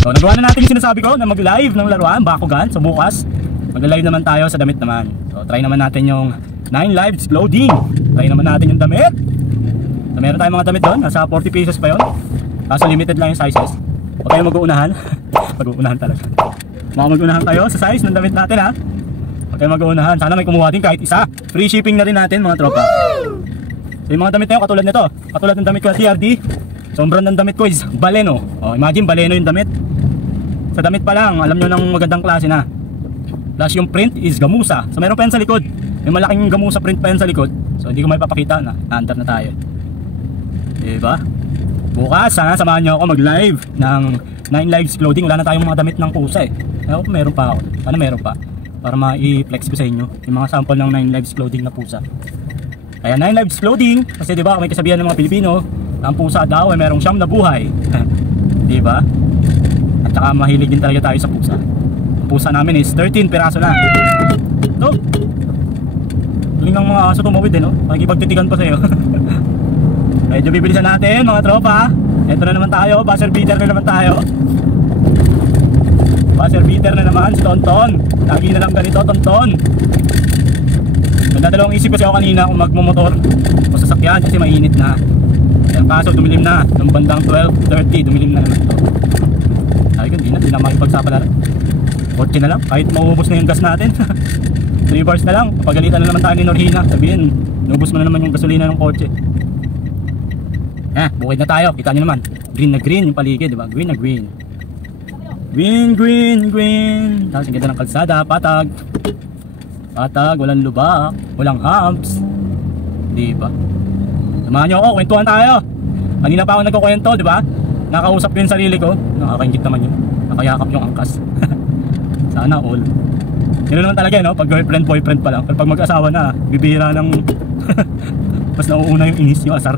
So nagawa na natin yung sinasabi ko na mag-live ng laruan, Bakugan. So bukas, mag-live naman tayo sa damit naman. So try naman natin yung 9 Lives Clothing. Try naman natin yung damit. So meron tayong mga damit doon, nasa 40 pesos pa yun. Kaso limited lang yung sizes. Huwag kayong mag-uunahan. Mag-uunahan talaga. Mag-uunahan kayo sa size ng damit natin, ha. Huwag kayong mag-uunahan. Sana may kumuha din kahit isa. Free shipping na rin natin, mga tropa. So yung mga damit na yun, katulad nito. Katulad ng damit ko na TRD. Sobrang ng damit ko is Baleno. Oh, imagine Baleno yung damit. Sa damit pa lang, alam nyo ng magandang klase na. Plus yung print is gamusa. So meron pa yan sa likod. May malaking gamusa print pa yan sa likod. So hindi ko may papakita na. Under na tayo. Diba? Bukas sana samahan nyo ako mag-live ng 9 Lives Clothing. Wala na tayong mga damit ng pusa eh. Ewan ko meron pa ako. Sana meron pa. Para ma-i-flex ko sa inyo yung mga sample ng 9 Lives Clothing na pusa. Kaya 9 Lives Clothing, kasi diba may kasabihan ng mga Pilipino, ang pusa daw ay merong siyam na buhay. Diba? At saka mahilig din talaga tayo sa pusa. Ang pusa namin is 13 piraso na. Ito. Tuling ng mga aso tumawid eh, no? Makikipagtitigan pa sa'yo. Medyo bibilisan natin mga tropa. Ito na naman tayo, buzzer beater na naman tayo. Buzzer beater na naman si Tonton. Lagi na lang ganito, Tonton. Nagdadalawang isip kasi ako kanina kung magmumotor o sasakyan kasi mainit na. Ang kaso dumilim na, ng bandang 12:30 dumilim na naman ito. Sabi ko, hindi na makipagsapalaran. 40 na lang, kahit maubos na yung gas natin. 3 bars na lang, papagalitan na naman tayo ni Norhina. Sabihin, naubos mo na naman yung gasolina ng kotse. Bukid na tayo, kita nyo naman. Green na green yung paligid, diba? Green na green. Green, green, green. Tapos ang ganda ng kalsada, patag. Patag, walang lubak, walang humps. Diba? Samahan nyo ako, kwentuhan tayo. Kanina pa ako nagkukwento, diba? Nakausap ko yung sarili ko. Nakakaingit naman yun. Nakayakap yung angkas. Sana all. Yun naman talaga, no? Pag girlfriend, boyfriend pa lang. Pero pag mag-asawa na, bibihira ng mas nauuna yung inis, yung asar.